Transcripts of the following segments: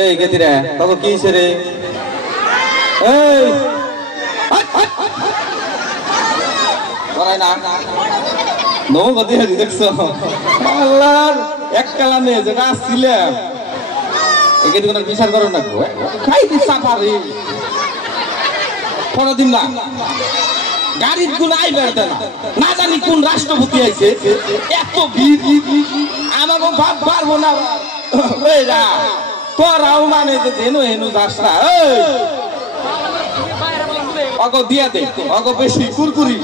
এই গেতিরা তবে কি হইছে রে? এই ওরাই না নো গতি হয়ে দেখছো আল্লাহর এক কালামে যেটা আসছিলাম এই গেতি কোনো বিচার করো না খাই দি সাফারি পরদিন না গাড়ির গুণ আইবে না জানি কোন রাষ্ট্রপতি আইছে এত ভিড় আমাকে ভাব পারবো না ওই যা তোরাও মানে যে হেনু হেনু যাস না অগ দিয়া দে অগ বেশি কুরকুরি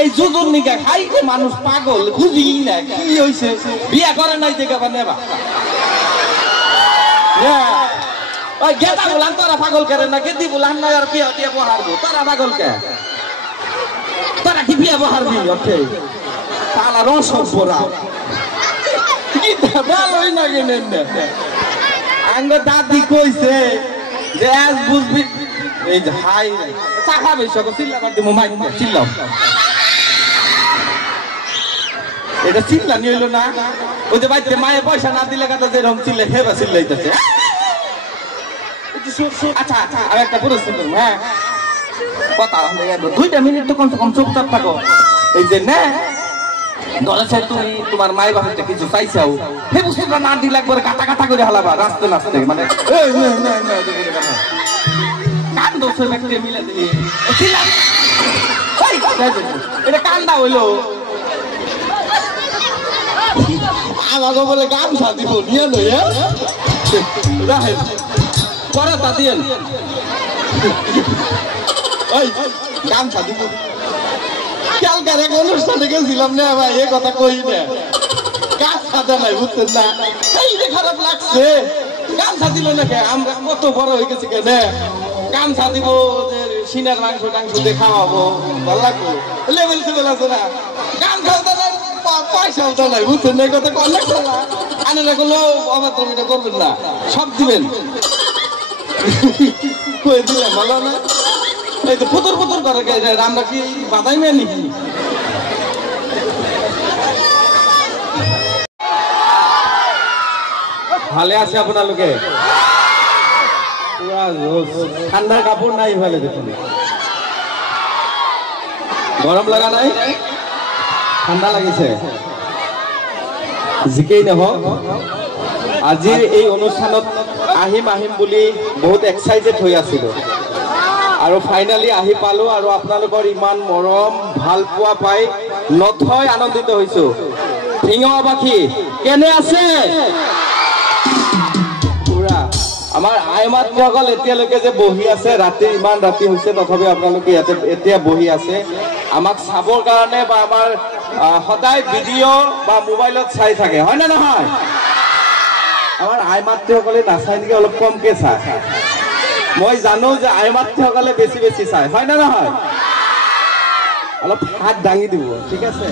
এই যুদুর নিকা খাইতে মানুষ পাগল বুঝি না কি হয়েছে বিয়া করে নাই দেখে নেবা ওই গেদা বলান তোরা পাগল করে না গেদি বলান না আর বিয়া দিয়ে বহারবো তোরা পাগল কে তোরা কি বিয়া বহারবি ওঠে তালা রসপরা ভালোই না কেনেন আঙ্গ দাদি কইছে যে আজ বুঝবি এই যে হাই চাকা বেশ চিল্লাবার দিব মাই চিল্লাও এটা চিল্লা নিয়ে হইলো না ওই যে বাড়িতে মায়ে পয়সা না দিলে কথা যেরকম চিল্লে হেবা চিল্লাইতেছে আচ্ছা আচ্ছা আর একটা প্রশ্ন করবো হ্যাঁ কথা 2 মিনিট তো কমসে কম চুপচাপ থাকো এই যে না ধরে তুমি তোমার মায়ের বাপেরটা কিছু চাইছাও হে বুঝতে না দিলে একবারে কাটা কাটা করে হালাবা রাস্তে নাচতে মানে কান দোষে ব্যক্তি মিলে দিলি এটা কান্দা হইলো আমাকে বলে গামছা দিব নিয়ে নয় রাহেন পরে তা দিয়েন ওই গামছা দিব কালকার এক অনুষ্ঠানে গেছিলাম না ভাই এ কথা কই না গামছা দেয় নাই বুঝছেন না এই যে খারাপ লাগছে গামছা দিল না কে আমরা কত বড় হয়ে গেছি কেন গামছা দিব সিনার মাংস টাংস দিয়ে খাওয়াবো ভালো লাগবে লেভেল সেভেল আছে না গামছাও দেয় নাই পয়সাও দেয় নাই বুঝছেন না এই কথা কল লাগছে না আনে না করলেও অবাধ্যটা করবেন না সব দিবেন কই দিলেন ভালো না এই তো পুতুর পুতুর করে আমরা কি বাধাই মেয়ে নাকি ভালে আছে আপনার লোকে ঠান্ডার কাপড় নাই ভালো দেখুন গরম লাগা নাই ঠান্ডা লাগিছে জিকেই নহওক আজিৰ এই অনুষ্ঠানত আহিম আহিম বুলি বহুত এক্সাইটেড হৈ আছিল আৰু ফাইনালি আহি পালো আৰু আপোনালোকৰ ইমান মৰম ভাল পোৱা পাই নথৈ আনন্দিত হৈছো টিঙবাসী কেনে আছে পুৰা আমাৰ আইমাতৃসকল এতিয়ালৈকে যে বহি আছে ৰাতি ইমান ৰাতি হৈছে তথাপি আপোনালোকে ইয়াতে এতিয়া বহি আছে আমাক চাবৰ কাৰণে বা আমাৰ সদায় ভিডিঅ' বা মোবাইলত চাই থাকে হয় না নহয় আমাৰ আইমাতৃসকলে নাচাই নেকি অলপ কমকে চায় মই জানো যে আইমাতৃসকলে বেছি বেছি চায় হয় না নহয় অলপ হাত দাঙি দিব ঠিক আছে